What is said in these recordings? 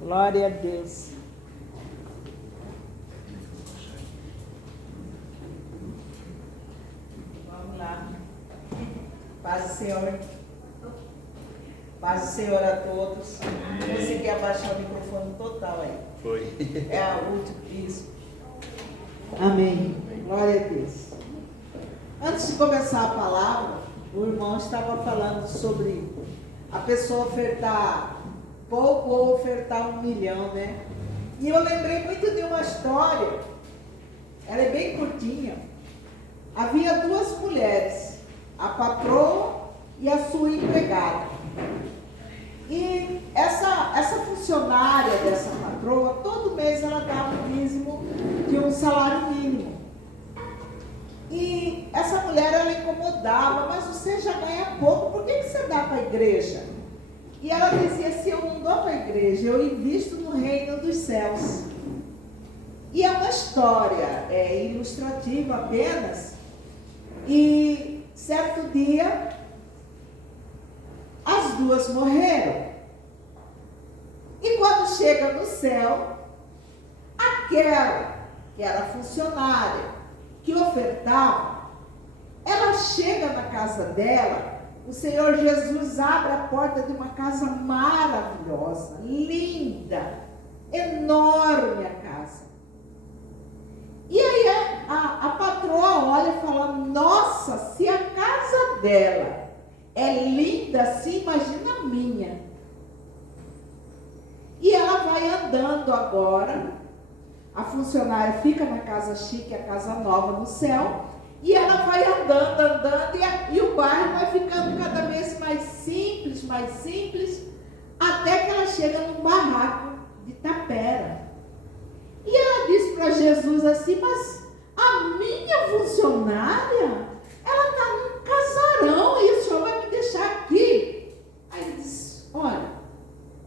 Glória a Deus. Vamos lá. Paz do Senhor. Paz do Senhor a todos. Você quer abaixar o microfone total aí. Foi. É a última. Isso. Amém. Glória a Deus. Antes de começar a palavra, o irmão estava falando sobre a pessoa ofertar pouco ou ofertar 1 milhão, né? E eu lembrei muito de uma história, ela é bem curtinha. Havia 2 mulheres, a patroa e a sua empregada. E essa funcionária dessa patroa, todo mês ela dava um dízimo de um salário mínimo. E essa mulher, ela incomodava: mas você já ganha pouco, por que você dá para a igreja? E ela dizia assim: eu não dou para a igreja, eu invisto no reino dos céus. E é uma história ilustrativa apenas. E certo dia, as 2 morreram. E quando chega no céu, aquela que era funcionária, que ofertava, ela chega na casa dela, o Senhor Jesus abre a porta de uma casa maravilhosa, linda, enorme a casa. E aí a patroa olha e fala: nossa, se a casa dela é linda assim, imagina a minha. E ela vai andando agora, a funcionária fica na casa chique, a casa nova no céu, e ela vai andando, e o bairro vai ficando cada vez mais simples, até que ela chega num barraco de tapera. E ela diz para Jesus assim: mas a minha funcionária, ela está num casarão, e o senhor vai me deixar aqui? Aí ele diz: olha,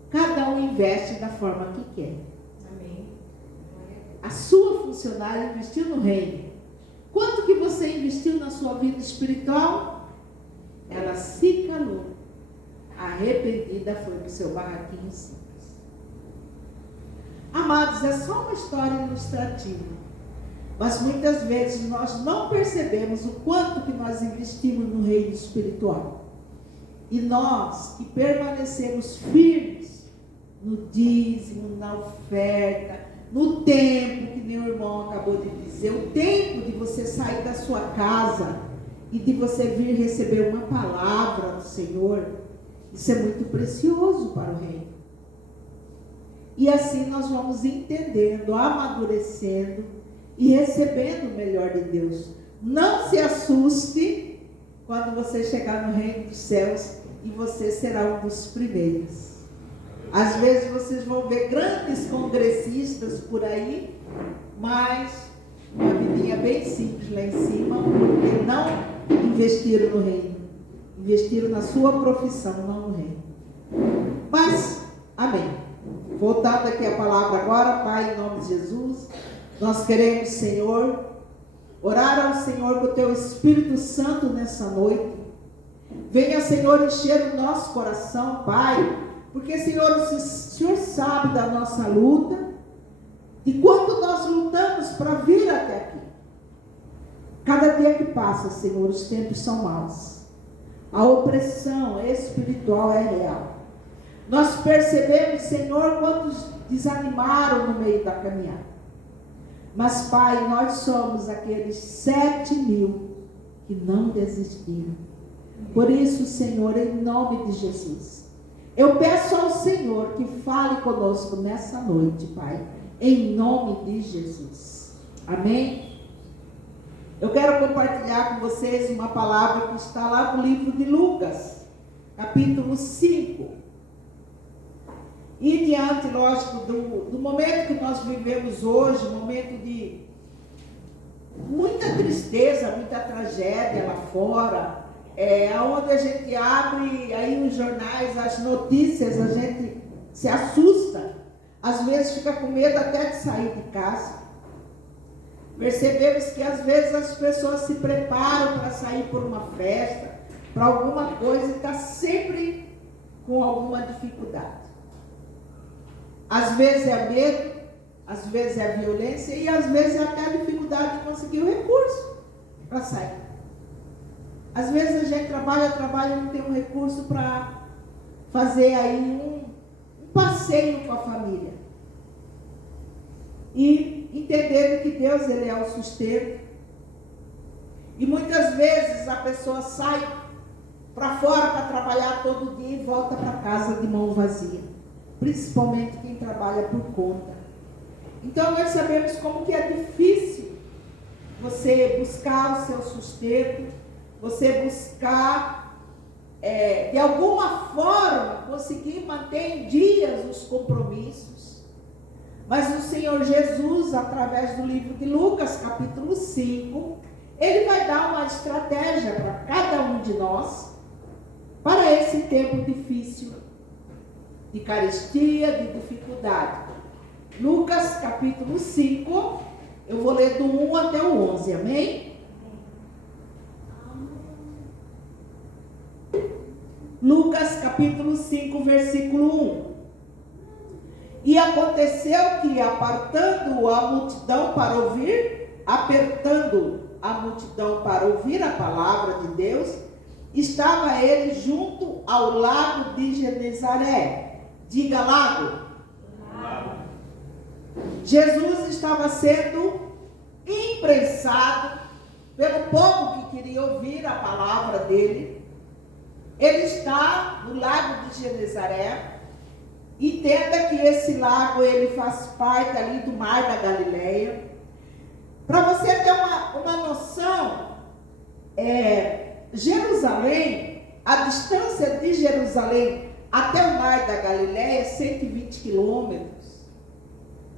cada um investe da forma que quer. Amém. A sua funcionária investiu no reino. Quanto que você investiu na sua vida espiritual? Ela se calou. Arrependida, foi para o seu barraquinho simples. Amados, é só uma história ilustrativa. Mas muitas vezes nós não percebemos o quanto que nós investimos no reino espiritual. E nós que permanecemos firmes no dízimo, na oferta, no tempo, que meu irmão acabou de dizer, o tempo de você sair da sua casa e de você vir receber uma palavra do Senhor, isso é muito precioso para o reino. E assim nós vamos entendendo, amadurecendo e recebendo o melhor de Deus. Não se assuste quando você chegar no reino dos céus e você será um dos primeiros. Às vezes vocês vão ver grandes congressistas por aí, mas uma vidinha bem simples lá em cima, porque não investiram no reino. Investiram na sua profissão, não no reino. Mas, amém. Voltando aqui a palavra agora, Pai, em nome de Jesus, nós queremos, Senhor, orar ao Senhor com o Teu Espírito Santo nessa noite. Venha, Senhor, encher o nosso coração, Pai, porque, Senhor, o Senhor sabe da nossa luta, de quanto nós lutamos para vir até aqui. Cada dia que passa, Senhor, os tempos são maus. A opressão espiritual é real. Nós percebemos, Senhor, quantos desanimaram no meio da caminhada. Mas, Pai, nós somos aqueles 7.000 que não desistiram. Por isso, Senhor, em nome de Jesus, eu peço ao Senhor que fale conosco nessa noite, Pai, em nome de Jesus. Amém? Eu quero compartilhar com vocês uma palavra que está lá no livro de Lucas, capítulo 5. E diante, lógico, do momento que nós vivemos hoje, momento de muita tristeza, muita tragédia lá fora, onde a gente abre aí os jornais, as notícias, a gente se assusta, às vezes fica com medo até de sair de casa. Percebemos que às vezes as pessoas se preparam para sair por uma festa, para alguma coisa, e está sempre com alguma dificuldade. Às vezes é medo, às vezes é violência e às vezes é até a dificuldade de conseguir o recurso para sair. Às vezes a gente trabalha e não tem um recurso para fazer aí um passeio com a família. E entendendo que Deus, Ele é o sustento. E muitas vezes a pessoa sai para fora para trabalhar todo dia e volta para casa de mão vazia. Principalmente quem trabalha por conta. Então nós sabemos como que é difícil você buscar o seu sustento, você buscar, de alguma forma, conseguir manter em dias os compromissos. Mas o Senhor Jesus, através do livro de Lucas, capítulo 5, Ele vai dar uma estratégia para cada um de nós, para esse tempo difícil, de carestia, de dificuldade. Lucas, capítulo 5, eu vou ler do 1 até o 11, amém? Lucas, capítulo 5, versículo 1. E aconteceu que, apertando a multidão para ouvir a palavra de Deus, estava ele junto ao lago de Genezaré. Diga lago. Jesus estava sendo imprensado pelo povo que queria ouvir a palavra dele. Ele está no lago de Genezaré. Entenda que esse lago, ele faz parte ali do mar da Galileia. Para você ter uma noção, Jerusalém, a distância de Jerusalém até o mar da Galileia é 120 quilômetros.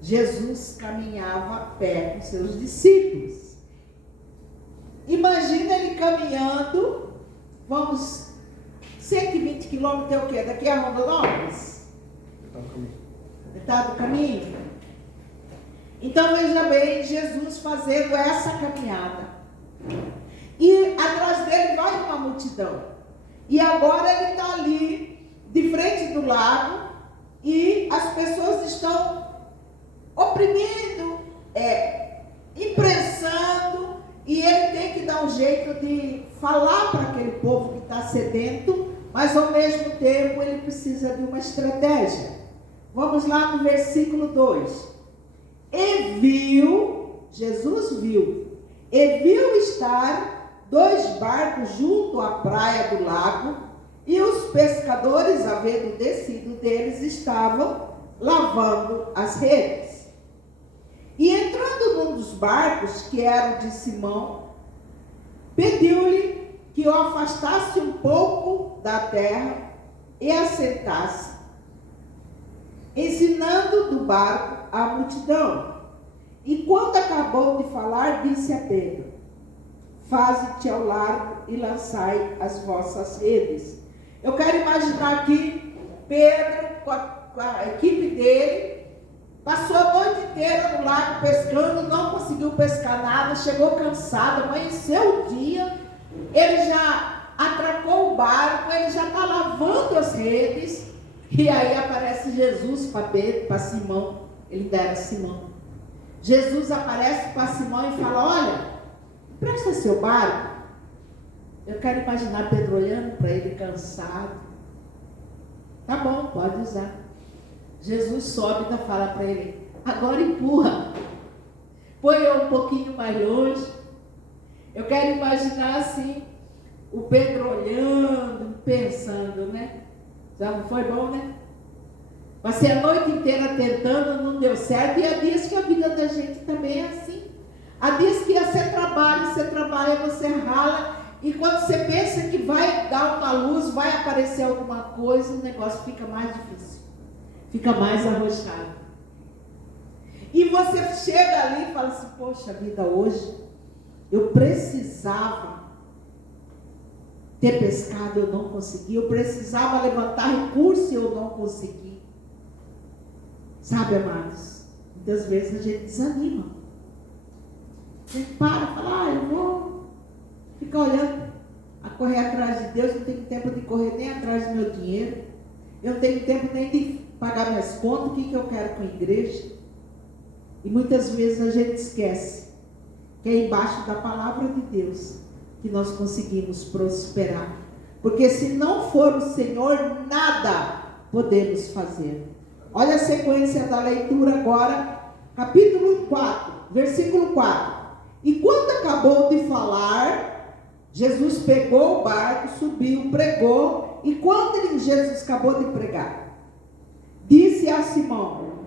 Jesus caminhava a pé com seus discípulos. Imagina ele caminhando, 120 quilômetros é o quê? Daqui a Rondonópolis? Metade do caminho. Então veja bem, Jesus fazendo essa caminhada. E atrás dele vai uma multidão. E agora ele está ali, de frente do lago, e as pessoas estão oprimindo, imprensando, e ele tem que dar um jeito de falar para aquele povo que está sedento, mas ao mesmo tempo ele precisa de uma estratégia. Vamos lá no versículo 2. Jesus viu estar 2 barcos junto à praia do lago, e os pescadores, havendo descido deles, estavam lavando as redes. E entrando num dos barcos, que era o de Simão, pediu-lhe que o afastasse um pouco da terra e assentasse, ensinando do barco a multidão. E quando acabou de falar, disse a Pedro: faze-te ao largo e lançai as vossas redes. Eu quero imaginar aqui Pedro com a equipe dele, passou a noite inteira no lago pescando, não conseguiu pescar nada, chegou cansado, amanheceu o dia, ele já atracou o barco, ele já está lavando as redes, e aí aparece Jesus para Pedro, para Simão, ele ainda era Simão. Jesus aparece para Simão e fala: olha, presta seu barco. Eu quero imaginar Pedro olhando para ele cansado. Tá bom, pode usar. Jesus sobe e fala para ele: agora empurra, põe um pouquinho mais longe. Eu quero imaginar assim, o Pedro olhando, pensando, né? Já não foi bom, né? Passei a noite inteira tentando, não deu certo. E há dias que a vida da gente também é assim. Há dias que você trabalha, você rala, e quando você pensa que vai dar uma luz, vai aparecer alguma coisa, o negócio fica mais difícil, fica mais arrojado. E você chega ali e fala assim: poxa vida, hoje eu precisava ter pescado, eu não consegui. Eu precisava levantar recurso e eu não consegui. Sabe, amados, muitas vezes a gente desanima. A gente para e fala: eu vou ficar olhando, a correr atrás de Deus. Não tenho tempo de correr nem atrás do meu dinheiro. Eu não tenho tempo nem de pagar minhas contas, o que eu quero com a igreja? E muitas vezes a gente esquece que é embaixo da palavra de Deus que nós conseguimos prosperar. Porque se não for o Senhor, nada podemos fazer. Olha a sequência da leitura agora, capítulo 4, versículo 4. E quando acabou de falar, Jesus pegou o barco, subiu, pregou. E quando Jesus acabou de pregar, disse a Simão: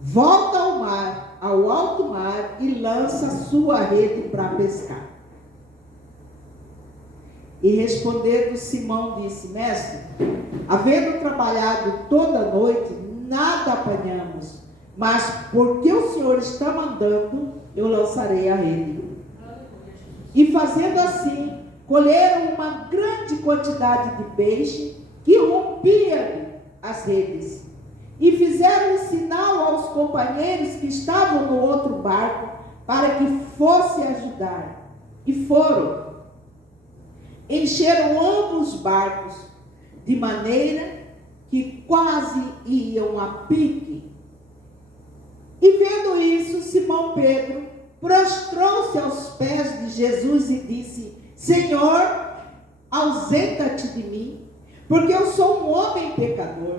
volta ao mar, ao alto mar, e lança sua rede para pescar. E respondendo Simão disse: mestre, havendo trabalhado toda a noite, nada apanhamos, mas porque o Senhor está mandando, eu lançarei a rede. E fazendo assim, colheram uma grande quantidade de peixe, que rompiam as redes. E fizeram um sinal aos companheiros que estavam no outro barco, para que fosse ajudar. E foram. Encheram ambos os barcos, de maneira que quase iam a pique. E vendo isso, Simão Pedro prostrou-se aos pés de Jesus e disse: Senhor, ausenta-te de mim, porque eu sou um homem pecador.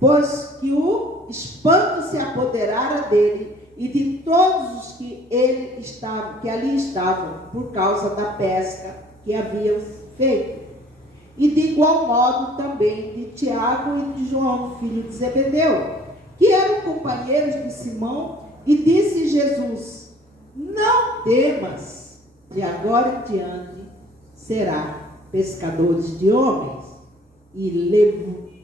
Pois que o espanto se apoderara dele e de todos os que ali estavam, por causa da pesca que haviam feito. E de igual modo também de Tiago e de João, filho de Zebedeu, que eram companheiros de Simão. E disse Jesus: não temas, de agora em diante será pescadores de homens. E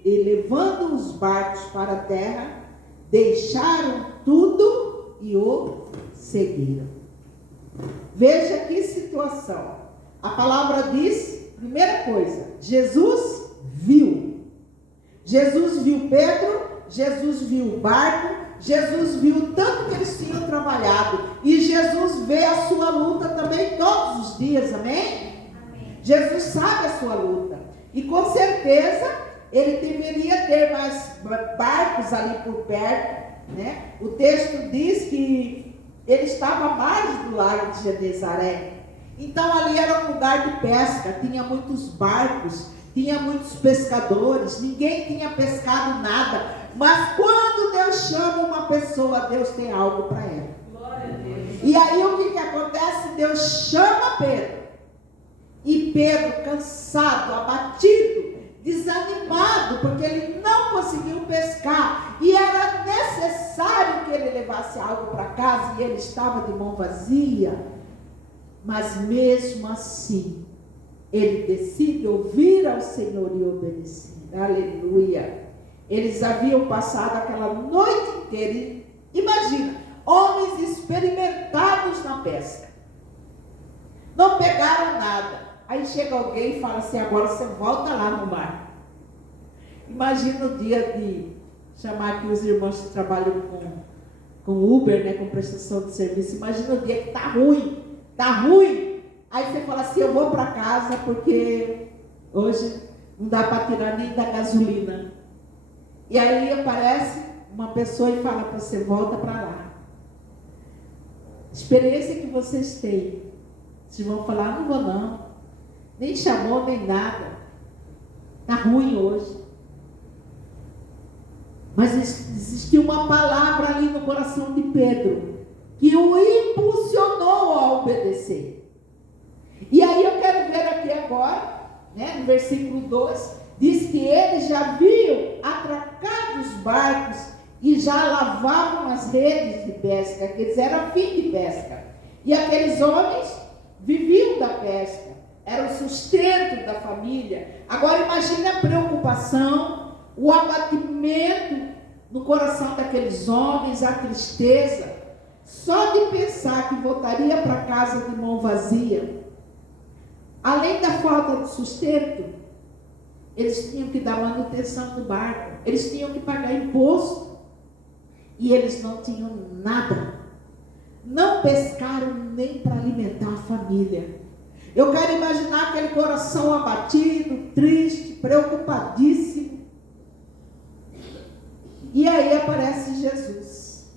levando os barcos para a terra, deixaram tudo e o seguiram. Veja que situação. A palavra diz, primeira coisa, Jesus viu. Jesus viu Pedro, Jesus viu o barco, Jesus viu o tanto que eles tinham trabalhado. E Jesus vê a sua luta também todos os dias, amém? Amém. Jesus sabe a sua luta. E com certeza ele deveria ter mais barcos ali por perto, né? O texto diz que ele estava à margem do lago de Genezaré. Então ali era um lugar de pesca, tinha muitos barcos, tinha muitos pescadores, ninguém tinha pescado nada. Mas quando Deus chama uma pessoa, Deus tem algo para ela. Glória a Deus. E aí o que acontece? Deus chama Pedro. E Pedro, cansado, abatido, desanimado, porque ele não conseguiu pescar. E era necessário que ele levasse algo para casa, e ele estava de mão vazia. Mas mesmo assim, ele decide ouvir ao Senhor e obedecer. Aleluia. Eles haviam passado aquela noite inteira. Imagina, homens experimentados na pesca. Não pegaram nada. Aí chega alguém e fala assim: agora você volta lá no mar. Imagina o dia de chamar aqui os irmãos que trabalham com Uber, né, com prestação de serviço. Imagina o dia que está ruim. Está ruim. Aí você fala assim: eu vou para casa porque hoje não dá para tirar nem da gasolina. E aí aparece uma pessoa e fala para você: volta para lá. Experiência que vocês têm. Vocês vão falar: não vou não. Nem chamou, nem nada. Está ruim hoje. Mas existiu uma palavra ali no coração de Pedro que o impulsionou a obedecer. E aí eu quero ver aqui agora, né, no versículo 2, diz que eles já haviam atracado os barcos e já lavavam as redes de pesca, que eles eram fim de pesca. E aqueles homens viviam da pesca, era o sustento da família. Agora imagine a preocupação, o abatimento no coração daqueles homens, a tristeza, só de pensar que voltaria para casa de mão vazia. Além da falta de sustento, eles tinham que dar manutenção do barco, eles tinham que pagar imposto, e eles não tinham nada. Não pescaram nem para alimentar a família. Eu quero imaginar aquele coração abatido, triste, preocupadíssimo. E aí aparece Jesus.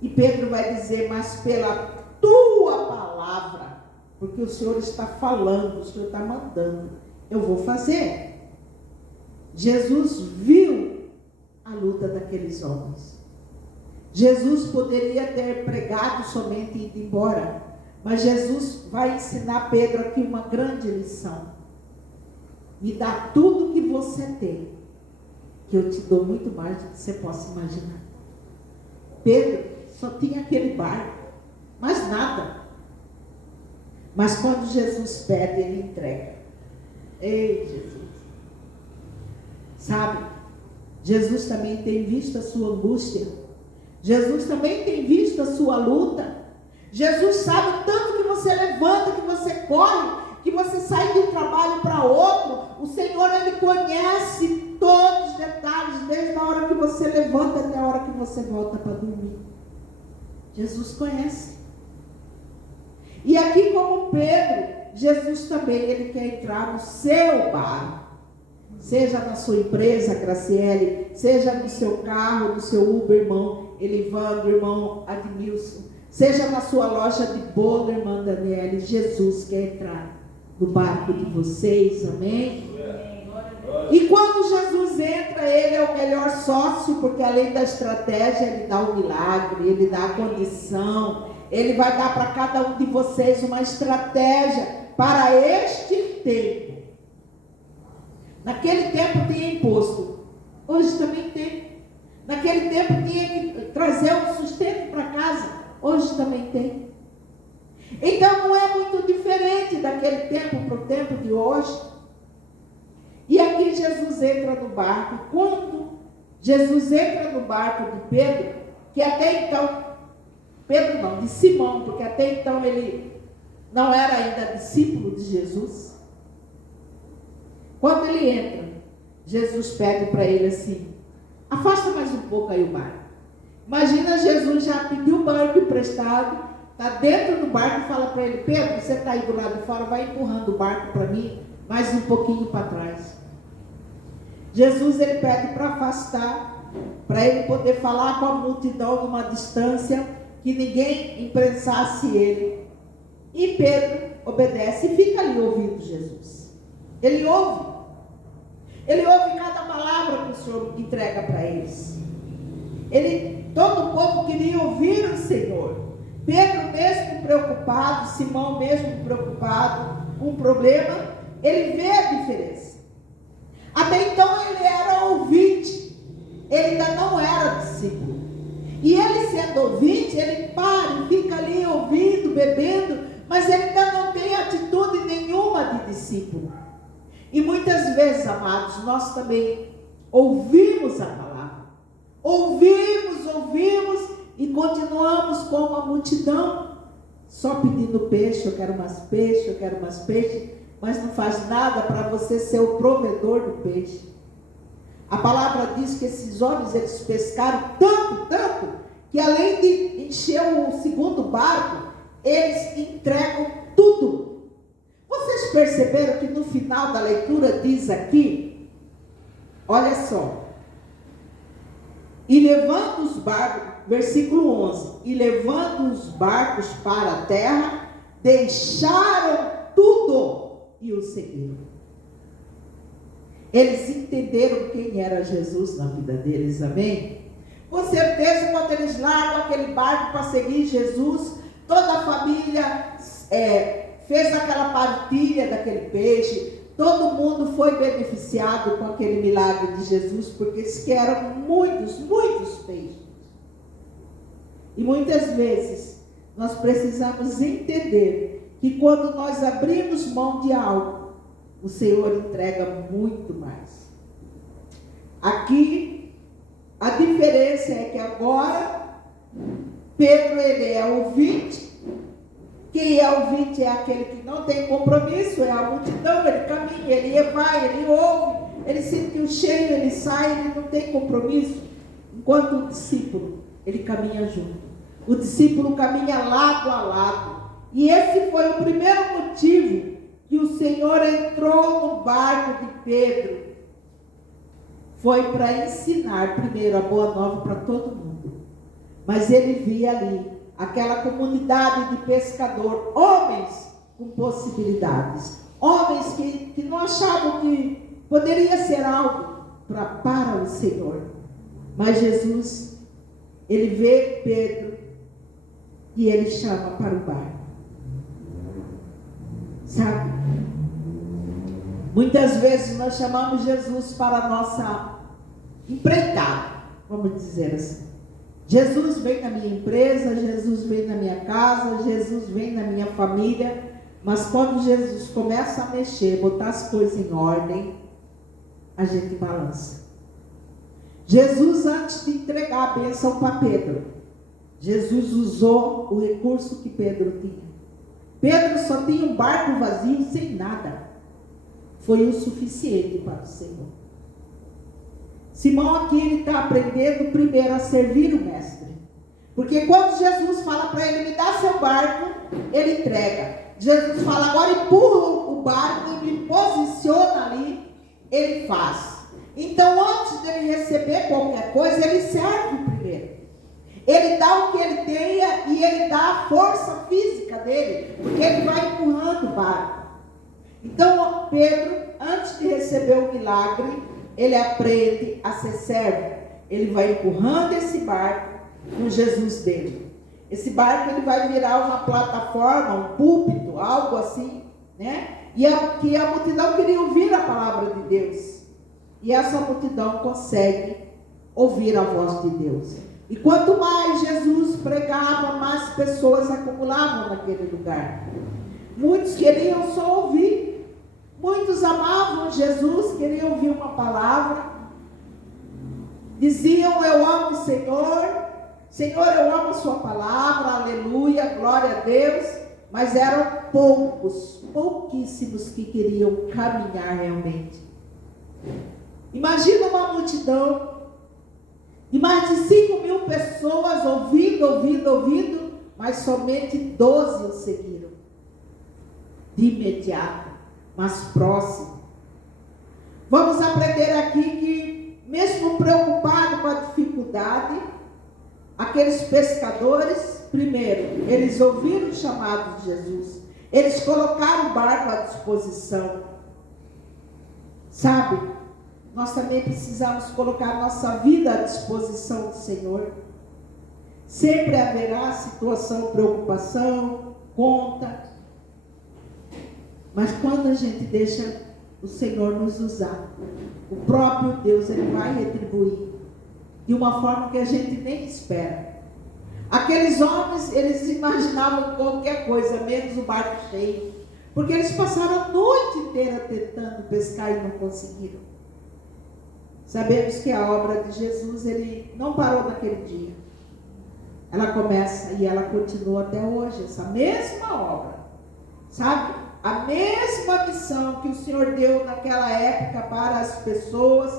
E Pedro vai dizer: mas pela tua palavra, porque o Senhor está falando, o Senhor está mandando, eu vou fazer. Jesus viu a luta daqueles homens. Jesus poderia ter pregado somente e ido embora, mas Jesus vai ensinar Pedro aqui uma grande lição. Me dá tudo que você tem, que eu te dou muito mais do que você possa imaginar. Pedro só tinha aquele barco, mais nada. Mas quando Jesus pede, ele entrega. Ei, Jesus. Sabe, Jesus também tem visto a sua angústia. Jesus também tem visto a sua luta. Jesus sabe o tanto que você levanta, que você corre, que você sai de um trabalho para outro. O Senhor, Ele conhece todos os detalhes, desde a hora que você levanta até a hora que você volta para dormir. Jesus conhece. E aqui, como Pedro, Jesus também, Ele quer entrar no seu barco. Seja na sua empresa, Graciele, seja no seu carro, no seu Uber, irmão Elivandro, irmão Admilson, seja na sua loja de bolo, irmã Daniele, Jesus quer entrar no barco de vocês, amém? E quando Jesus entra, Ele é o melhor sócio, porque além da estratégia, Ele dá o milagre, Ele dá a condição, Ele vai dar para cada um de vocês uma estratégia para este tempo. Naquele tempo tinha imposto, hoje também tem. Naquele tempo tinha que trazer um sustento para casa, hoje também tem. Então não é muito diferente daquele tempo para o tempo de hoje. E aqui Jesus entra no barco. Quando Jesus entra no barco de Pedro, que até então, Pedro não, de Simão, porque até então ele não era ainda discípulo de Jesus. Quando ele entra, Jesus pede para ele assim: afasta mais um pouco aí o barco. Imagina, Jesus já pediu o barco emprestado, está dentro do barco e fala para ele: Pedro, você está aí do lado de fora, vai empurrando o barco para mim, mais um pouquinho para trás. Jesus, ele pede para afastar, para ele poder falar com a multidão numa distância, que ninguém imprensasse ele. E Pedro obedece e fica ali ouvindo Jesus. Ele ouve cada palavra que o Senhor entrega para eles. Todo o povo queria ouvir o Senhor. Pedro mesmo preocupado, Simão mesmo preocupado com o problema, ele vê a diferença. Até então ele era ouvinte, ele ainda não era discípulo. E ele sendo ouvinte, ele para e fica ali ouvindo, bebendo, mas ele ainda não tem atitude nenhuma de discípulo. E muitas vezes, amados, nós também ouvimos a palavra. Ouvimos e continuamos como a multidão, só pedindo peixe, eu quero mais peixe, mas não faz nada para você ser o provedor do peixe. A palavra diz que esses homens, eles pescaram tanto, que além de encher o segundo barco, eles entregam tudo. Vocês perceberam que no final da leitura diz aqui, olha só, e levando os barcos, versículo 11, e levando os barcos para a terra, deixaram tudo e o seguiram. Eles entenderam quem era Jesus na vida deles, amém? Com certeza, quando eles largam aquele barco para seguir Jesus, toda a família fez aquela partilha daquele peixe, todo mundo foi beneficiado com aquele milagre de Jesus, porque eles eram muitos peixes. E muitas vezes nós precisamos entender que quando nós abrimos mão de algo, o Senhor entrega muito mais. Aqui a diferença é que agora Pedro, ele é ouvinte. Quem é ouvinte é aquele que não tem compromisso, é a multidão, ele caminha, ele vai, ele ouve, ele sentiu cheio, ele sai, ele não tem compromisso. Enquanto o discípulo, ele caminha junto. O discípulo caminha lado a lado. E esse foi o primeiro motivo que o Senhor entrou no barco de Pedro. foi para ensinar primeiro a boa nova para todo mundo. Mas ele via ali aquela comunidade de pescador, homens com possibilidades, homens que não achavam que poderia ser algo para o Senhor. Mas Jesus, ele vê Pedro e ele chama para o barco. Sabe? Muitas vezes nós chamamos Jesus para a nossa empreitada, vamos dizer assim. Jesus vem na minha empresa, Jesus vem na minha casa, Jesus vem na minha família, mas quando Jesus começa a mexer, botar as coisas em ordem, a gente balança. Jesus, antes de entregar a bênção para Pedro, Jesus usou o recurso que Pedro tinha. Pedro só tinha um barco vazio, sem nada. Foi o suficiente para o Senhor. Simão aqui, ele está aprendendo primeiro a servir o mestre. Porque quando Jesus fala para ele, me dá seu barco, ele entrega. Jesus fala, agora empurra o barco e me posiciona ali, ele faz. Então, antes dele receber qualquer coisa, ele serve primeiro. Ele dá o que ele tenha e ele dá a força física dele, porque ele vai empurrando o barco. Então, Pedro, antes de receber o milagre, ele aprende a ser servo. Ele vai empurrando esse barco com Jesus dele. Esse barco, ele vai virar uma plataforma, um púlpito, algo assim, né? E que a multidão queria ouvir a palavra de Deus. E essa multidão consegue ouvir a voz de Deus. E quanto mais Jesus pregava, mais pessoas acumulavam naquele lugar. Muitos queriam só ouvir. Muitos amavam Jesus, queriam ouvir uma palavra. Diziam, eu amo o Senhor. Senhor, eu amo a sua palavra, aleluia, glória a Deus. Mas eram pouquíssimos que queriam caminhar realmente. Imagina uma multidão de mais de 5.000 pessoas ouvindo, mas somente 12 o seguiram. De imediato, mas próximo. Vamos aprender aqui que, mesmo preocupado com a dificuldade, aqueles pescadores, primeiro, eles ouviram o chamado de Jesus. Eles colocaram o barco à disposição. Sabe? Nós também precisamos colocar a nossa vida à disposição do Senhor. Sempre haverá situação, preocupação, conta. Mas quando a gente deixa o Senhor nos usar, o próprio Deus, ele vai retribuir de uma forma que a gente nem espera. Aqueles homens, eles imaginavam qualquer coisa, menos o barco cheio. Porque eles passaram a noite inteira tentando pescar e não conseguiram. Sabemos que a obra de Jesus, ele não parou naquele dia. Ela começa e ela continua até hoje, essa mesma obra. Sabe? A mesma missão que o Senhor deu naquela época para as pessoas,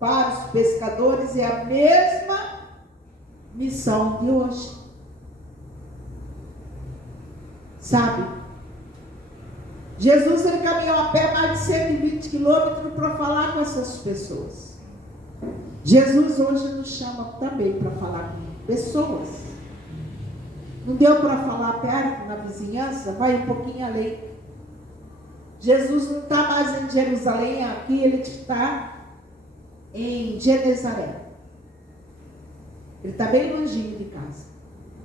para os pescadores, é a mesma missão de hoje. Sabe? Jesus, ele caminhou a pé mais de 120 quilômetros para falar com essas pessoas. Jesus hoje nos chama também para falar com pessoas. Não deu para falar perto, na vizinhança? Vai um pouquinho além. Jesus não está mais em Jerusalém, aqui ele está em Genezaré. Ele está bem longinho de casa.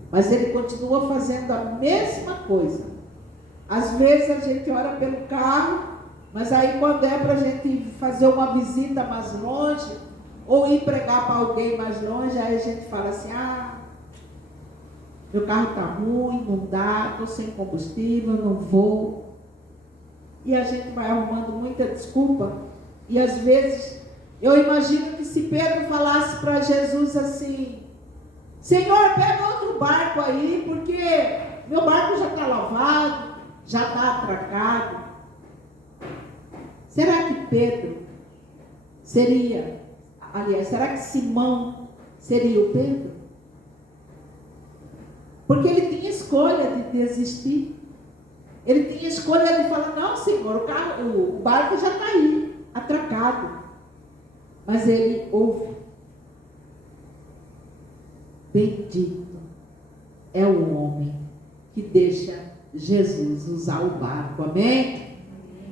Mas ele continua fazendo a mesma coisa. Às vezes a gente ora pelo carro, mas aí quando é para a gente fazer uma visita mais longe, ou ir pregar para alguém mais longe, aí a gente fala assim, meu carro está ruim, não dá, estou sem combustível, não vou. E a gente vai arrumando muita desculpa. E às vezes, eu imagino que se Pedro falasse para Jesus assim, Senhor, pega outro barco aí, porque meu barco já está lavado, já está atracado. Será que Pedro seria, aliás, será que Simão seria o Pedro? Porque ele tinha escolha de desistir. Ele tinha escolha de falar, não, Senhor, o barco já está aí, atracado. Mas ele ouve. Bendito é o homem que deixa Jesus usar o barco. Amém?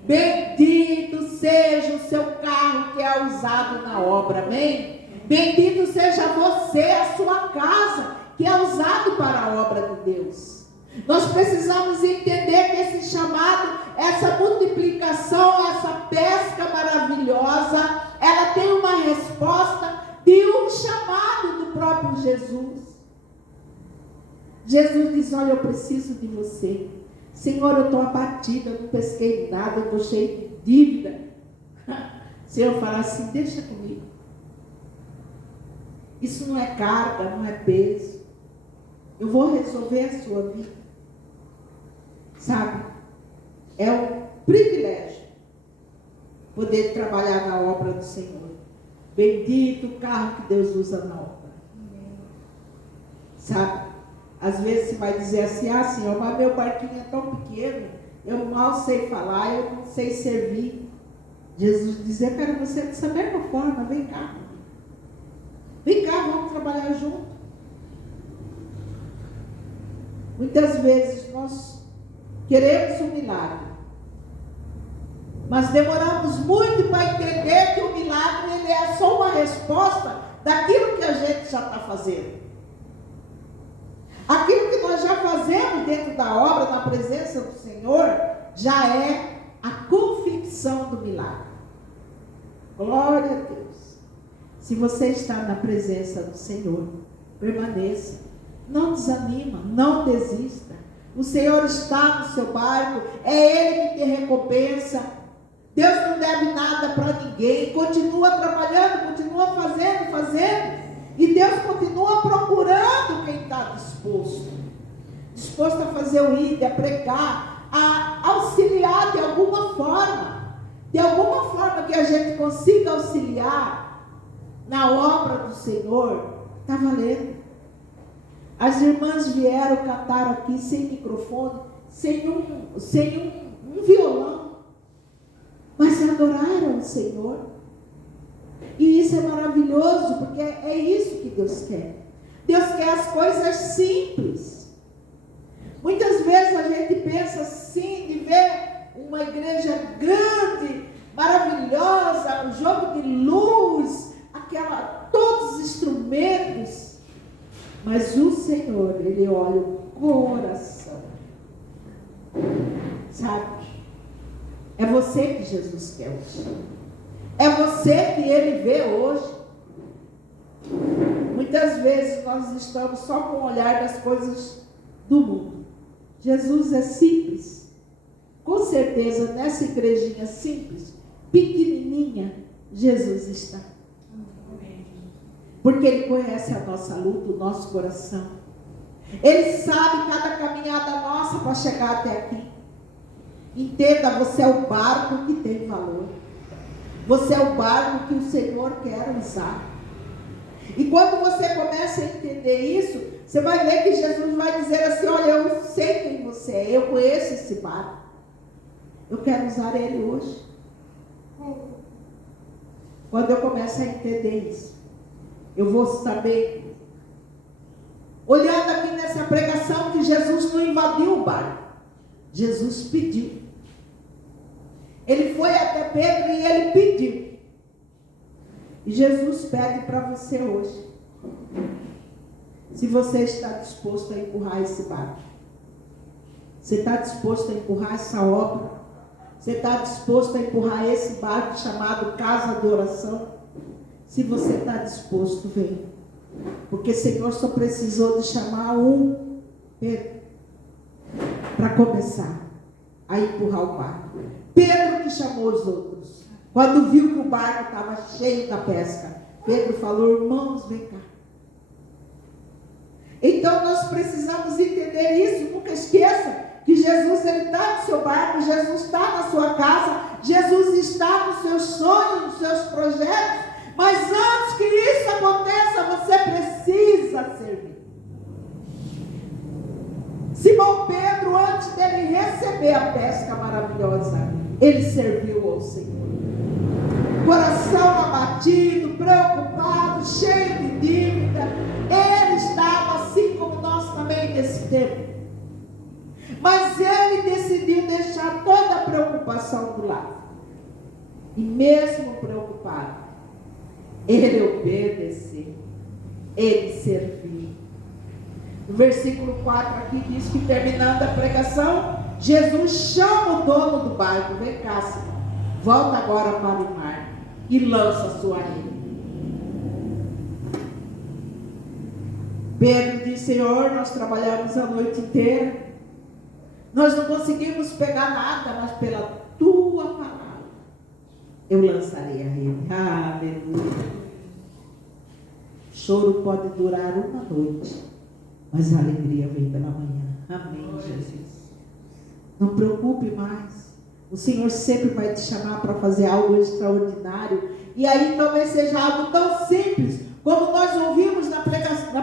Bendito seja o seu carro que é usado na obra. Amém? Bendito seja você, a sua casa, que é usado para a obra de Deus. Nós precisamos entender que esse chamado, essa multiplicação, essa pesca maravilhosa, ela tem uma resposta de um chamado do próprio Jesus. Jesus diz: olha, eu preciso de você. Senhor, eu estou abatida, eu não pesquei nada, eu estou cheio de dívida. O Senhor fala assim: deixa comigo. Isso não é carga, não é peso. Eu vou resolver a sua vida. Sabe? É um privilégio poder trabalhar na obra do Senhor. Bendito o carro que Deus usa na obra. Sabe? Às vezes você vai dizer assim: ah, Senhor, mas meu barquinho é tão pequeno, eu mal sei falar, eu não sei servir. Jesus diz: eu quero você dessa mesma forma, vem cá. Vem cá, vamos trabalhar junto. Muitas vezes nós queremos um milagre, mas demoramos muito para entender que o milagre ele é só uma resposta daquilo que a gente já está fazendo. Aquilo que nós já fazemos dentro da obra, na presença do Senhor, já é a convicção do milagre. Glória a Deus. Se você está na presença do Senhor, permaneça. Não desanima, não desista. O Senhor está no seu barco, é Ele que te recompensa. Deus não deve nada para ninguém. Continua trabalhando, continua fazendo. E Deus continua procurando quem está disposto a fazer o ID, a pregar, a auxiliar de alguma forma que a gente consiga auxiliar na obra do Senhor. Está valendo. As irmãs vieram cantar aqui sem microfone, sem um violão, mas adoraram o Senhor. E isso é maravilhoso, porque é isso que Deus quer. Deus quer as coisas simples. Muitas vezes a gente pensa assim, de ver uma igreja grande, maravilhosa, um jogo de luz, todos os instrumentos. Mas o Senhor, Ele olha o coração. Sabe? É você que Jesus quer hoje. É você que Ele vê hoje. Muitas vezes nós estamos só com o olhar das coisas do mundo. Jesus é simples. Com certeza, nessa igrejinha simples, pequenininha, Jesus está. Porque Ele conhece a nossa luta, o nosso coração. Ele sabe cada caminhada nossa para chegar até aqui. Entenda, você é o barco que tem valor. Você é o barco que o Senhor quer usar. E quando você começa a entender isso, você vai ver que Jesus vai dizer assim: olha, eu sei quem você é, eu conheço esse barco. Eu quero usar ele hoje. Quando eu começo a entender isso, eu vou saber, olhando aqui nessa pregação, que Jesus não invadiu o barco. Jesus pediu. Ele foi até Pedro e ele pediu. E Jesus pede para você hoje, se você está disposto a empurrar esse barco. Você está disposto a empurrar essa obra? Você está disposto a empurrar esse barco chamado casa de oração? Se você está disposto, vem. Porque o Senhor só precisou de chamar um Pedro para começar a empurrar o barco. Pedro que chamou os outros. Quando viu que o barco estava cheio da pesca, Pedro falou: irmãos, vem cá. Então nós precisamos entender isso. Nunca esqueça que Jesus está no seu barco, Jesus está na sua casa, Jesus está nos seus sonhos, nos seus projetos. Mas antes que isso aconteça, você precisa servir. Simão Pedro, antes dele receber a pesca maravilhosa, ele serviu ao Senhor. Coração abatido, preocupado, cheio de dívida. Ele estava assim como nós também nesse tempo. Mas ele decidiu deixar toda a preocupação do lado. E mesmo preocupado, ele obedeceu, ele serviu. No versículo 4 aqui diz que, terminando a pregação, Jesus chama o dono do barco: vem cá, Senhor, volta agora para o mar e lança a sua rede. Pedro diz: Senhor, nós trabalhamos a noite inteira, nós não conseguimos pegar nada, mas pela tua palavra eu lançarei a rede. Aleluia. O choro pode durar uma noite, mas a alegria vem pela manhã. Amém, Jesus. Não preocupe mais. O Senhor sempre vai te chamar para fazer algo extraordinário. E aí talvez seja algo tão simples, como nós ouvimos na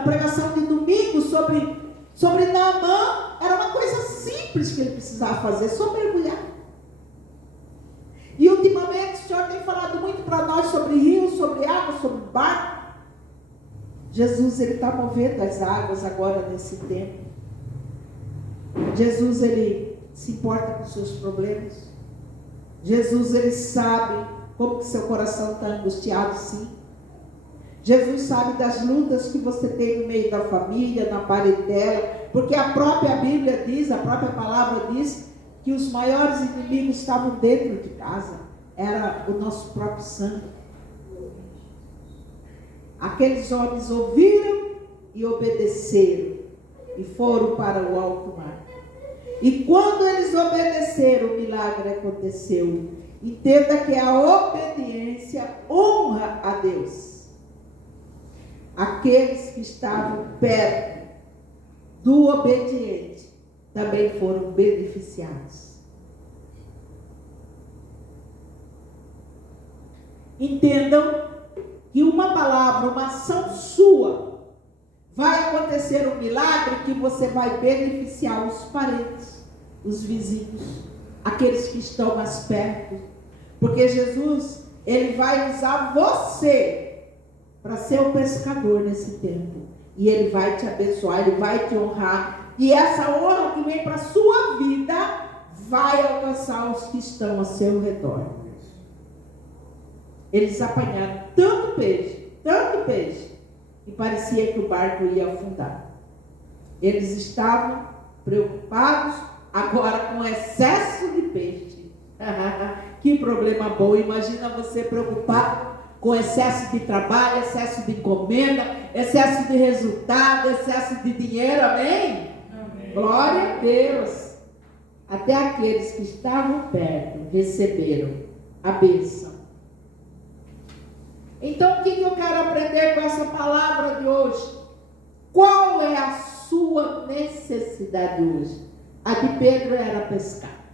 pregação de domingo sobre Naamã. Era uma coisa simples que ele precisava fazer, só mergulhar. E ultimamente o Senhor tem falado muito para nós sobre rios, sobre água, sobre barco. Jesus, ele está movendo as águas agora nesse tempo. Jesus, ele se importa com os seus problemas. Jesus, ele sabe como que seu coração está angustiado, sim. Jesus sabe das lutas que você tem no meio da família, na parentela, porque a própria Bíblia diz, a própria palavra diz, que os maiores inimigos estavam dentro de casa. Era o nosso próprio sangue. Aqueles homens ouviram e obedeceram e foram para o alto mar. E quando eles obedeceram, o milagre aconteceu. Entenda que a obediência honra a Deus. Aqueles que estavam perto do obediente também foram beneficiados. Entendam que uma palavra, uma ação sua, vai acontecer um milagre que você vai beneficiar os parentes, os vizinhos, aqueles que estão mais perto. Porque Jesus, ele vai usar você para ser o pescador nesse tempo. E ele vai te abençoar, ele vai te honrar. E essa honra que vem para a sua vida vai alcançar os que estão ao seu redor. Eles apanharam tanto peixe, e parecia que o barco ia afundar. Eles estavam preocupados agora com excesso de peixe. Que problema bom. Imagina você preocupado com excesso de trabalho, excesso de encomenda, excesso de resultado, excesso de dinheiro. Amém? Amém. Glória a Deus. Até aqueles que estavam perto receberam a bênção. Então, o que eu quero aprender com essa palavra de hoje? Qual é a sua necessidade hoje? A de Pedro era pescar.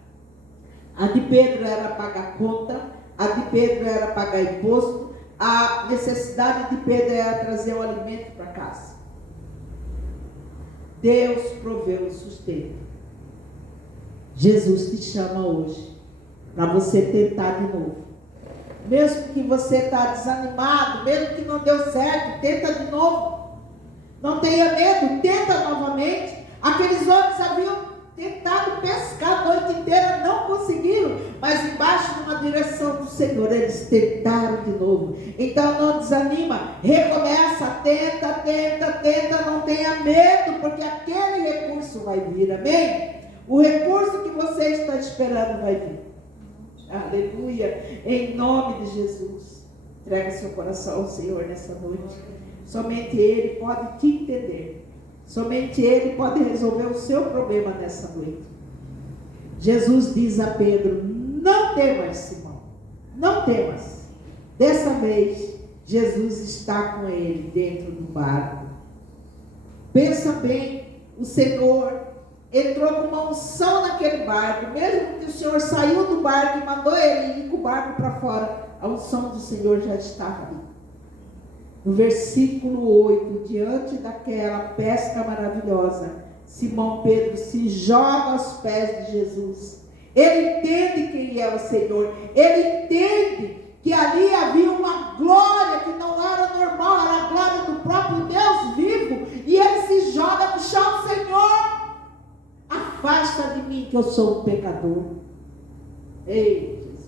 A de Pedro era pagar conta. A de Pedro era pagar imposto. A necessidade de Pedro era trazer o alimento para casa. Deus proveu o sustento. Jesus te chama hoje para você tentar de novo. Mesmo que você está desanimado, mesmo que não deu certo, tenta de novo. Não tenha medo, tenta novamente. Aqueles homens haviam tentado pescar a noite inteira, não conseguiram, mas embaixo de uma direção do Senhor, eles tentaram de novo. Então não desanima, recomeça, tenta, não tenha medo, porque aquele recurso vai vir, amém? O recurso que você está esperando vai vir. Aleluia, em nome de Jesus. Entrega seu coração ao Senhor nessa noite. Somente Ele pode te entender. Somente Ele pode resolver o seu problema nessa noite. Jesus diz a Pedro: não temas, Simão, não temas. Dessa vez, Jesus está com ele dentro do barco. Pensa bem, o Senhor entrou com uma unção naquele barco. Mesmo que o Senhor saiu do barco e mandou ele ir com o barco para fora, a unção do Senhor já estava ali. No versículo 8, diante daquela pesca maravilhosa, Simão Pedro se joga aos pés de Jesus. Ele entende quem é o Senhor. Ele entende que ali havia uma glória que não era normal, era a glória do próprio Deus vivo, e ele se joga no chão: Senhor, afasta de mim que eu sou um pecador. Ei, Jesus.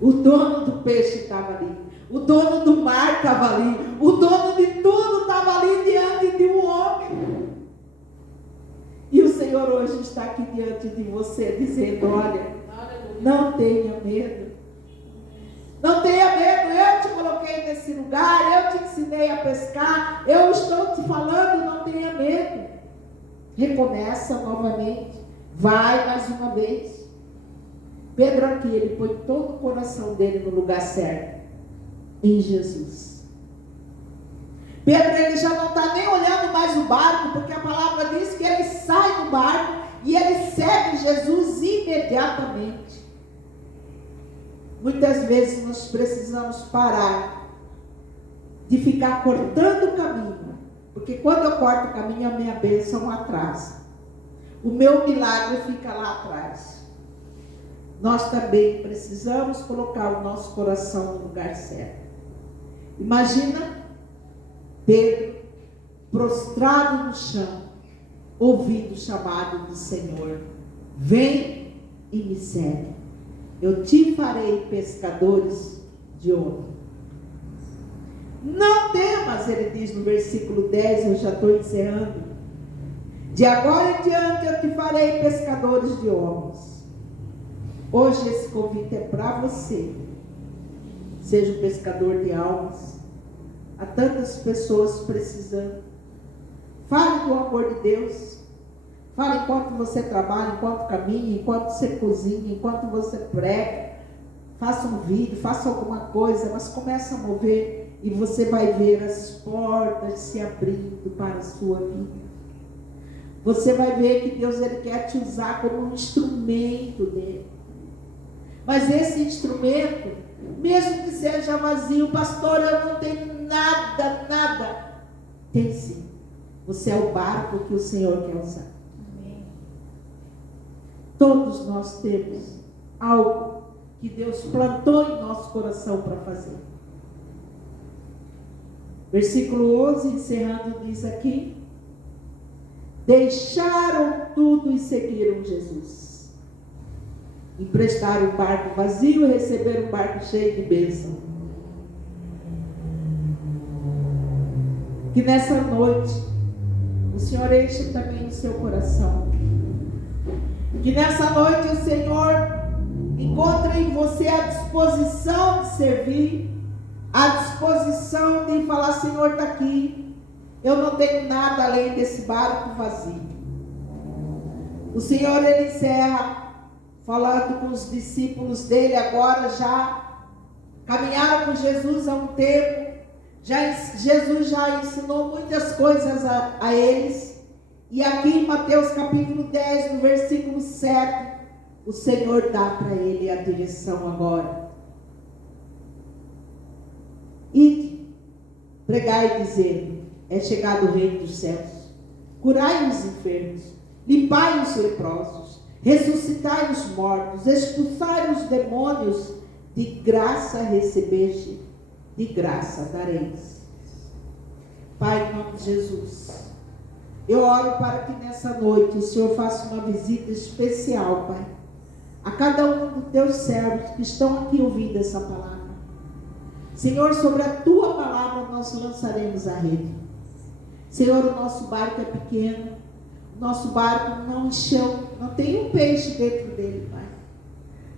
O dono do peixe estava ali, o dono do mar estava ali, o dono de tudo estava ali diante de um homem. E o Senhor hoje está aqui diante de você, dizendo: olha, não tenha medo. Não tenha medo, eu te coloquei nesse lugar, eu te ensinei a pescar, eu estou te falando, não tenha medo. Recomeça novamente, vai mais uma vez. Pedro aqui, ele põe todo o coração dele no lugar certo, em Jesus. Pedro, ele já não está nem olhando mais o barco, porque a palavra diz que ele sai do barco e ele segue Jesus imediatamente. Muitas vezes nós precisamos parar de ficar cortando o caminho, porque quando eu corto o caminho, a minha bênção atrasa, o meu milagre fica lá atrás. Nós também precisamos colocar o nosso coração no lugar certo. Imagina Pedro prostrado no chão, ouvindo o chamado do Senhor: vem e me segue, eu te farei pescadores de homens. Não temas, ele diz no versículo 10, eu já estou encerrando: de agora em diante eu te farei pescadores de homens. Hoje esse convite é para você. Seja um pescador de almas. Há tantas pessoas precisando. Fale do amor de Deus. Fale enquanto você trabalha, enquanto caminha, enquanto você cozinha, enquanto você prega. Faça um vídeo, faça alguma coisa, mas comece a mover e você vai ver as portas se abrindo para a sua vida. Você vai ver que Deus, ele quer te usar como um instrumento dele. Mas esse instrumento, mesmo que seja vazio: pastor, eu não tenho nada. Tem sim. Você é o barco que o Senhor quer usar. Amém. Todos nós temos algo que Deus plantou em nosso coração para fazer. Versículo 11, encerrando, diz aqui: deixaram tudo e seguiram Jesus. Emprestaram um barco vazio e receberam um barco cheio de bênção. Que nessa noite o Senhor enche também o seu coração. Que nessa noite o Senhor encontre em você a disposição de servir, a disposição de falar: Senhor, está aqui, eu não tenho nada além desse barco vazio. O Senhor, ele encerra falando com os discípulos dele, agora já caminharam com Jesus há um tempo, Jesus já ensinou muitas coisas a eles, e aqui em Mateus capítulo 10, no versículo 7, o Senhor dá para ele a direção agora. Ide, pregai dizendo: é chegado o reino dos céus, curai os enfermos, limpai os leprosos, ressuscitai os mortos, expulsai os demônios, de graça recebeste, de graça dareis. Pai, em nome de Jesus, eu oro para que nessa noite o Senhor faça uma visita especial, Pai, a cada um dos teus servos que estão aqui ouvindo essa palavra. Senhor, sobre a tua palavra nós lançaremos a rede. Senhor, o nosso barco é pequeno, nosso barco não encheu, não tem um peixe dentro dele, Pai.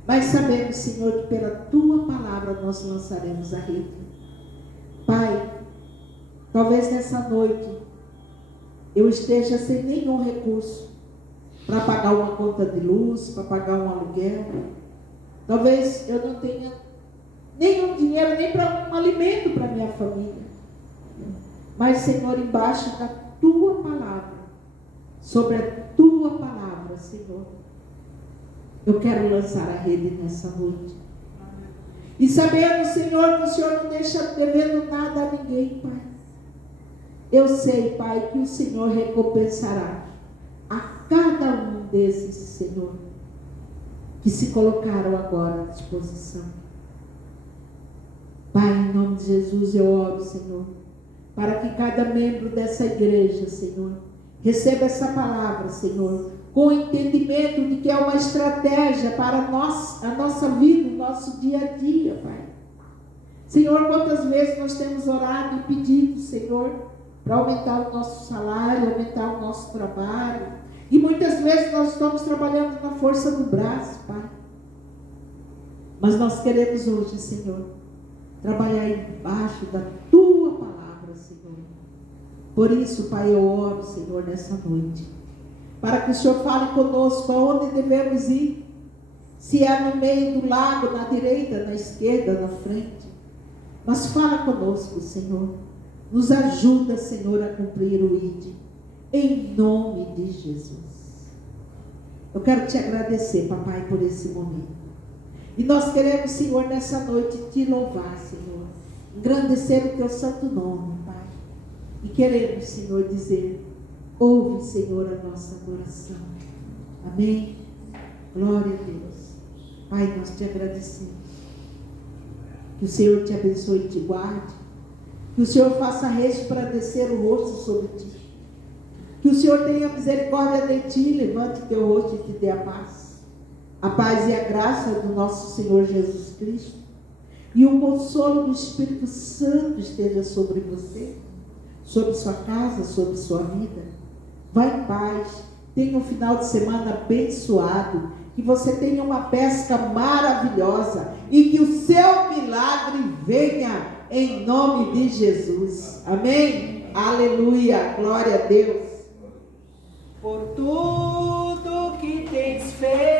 Mas sabemos, Senhor, que pela tua palavra nós lançaremos a rede. Pai, talvez nessa noite eu esteja sem nenhum recurso para pagar uma conta de luz, para pagar um aluguel. Talvez eu não tenha nenhum dinheiro, nem para um alimento para minha família. Mas, Senhor, embaixo da tua palavra, sobre a tua palavra, Senhor, eu quero lançar a rede nessa noite. E sabendo, Senhor, que o Senhor não deixa devendo nada a ninguém, Pai. Eu sei, Pai, que o Senhor recompensará a cada um desses, Senhor, que se colocaram agora à disposição. Pai, em nome de Jesus eu oro, Senhor, para que cada membro dessa igreja, Senhor, receba essa palavra, Senhor, com o entendimento de que é uma estratégia para a nossa vida, o nosso dia a dia, Pai. Senhor, quantas vezes nós temos orado e pedido, Senhor, para aumentar o nosso salário, aumentar o nosso trabalho, e muitas vezes nós estamos trabalhando na força do braço, Pai. Mas nós queremos hoje, Senhor, trabalhar embaixo da Tua palavra, Senhor. Por isso, Pai, eu oro, Senhor, nessa noite, para que o Senhor fale conosco aonde devemos ir, se é no meio do lago, na direita, na esquerda, na frente. Mas fala conosco, Senhor. Nos ajuda, Senhor, a cumprir o ID, em nome de Jesus. Eu quero te agradecer, papai, por esse momento. E nós queremos, Senhor, nessa noite te louvar, Senhor, engrandecer o teu santo nome, Pai. E queremos, Senhor, dizer: ouve, Senhor, a nossa adoração. Amém? Glória a Deus. Pai, nós te agradecemos. Que o Senhor te abençoe e te guarde. Que o Senhor faça resplandecer o rosto sobre ti. Que o Senhor tenha misericórdia de ti, levante teu rosto e te dê a paz. A paz e a graça do nosso Senhor Jesus Cristo e o consolo do Espírito Santo esteja sobre você, sobre sua casa, sobre sua vida. Vá em paz, tenha um final de semana abençoado, que você tenha uma pesca maravilhosa e que o seu milagre venha em nome de Jesus. Amém? Aleluia, glória a Deus. Por tudo que tens feito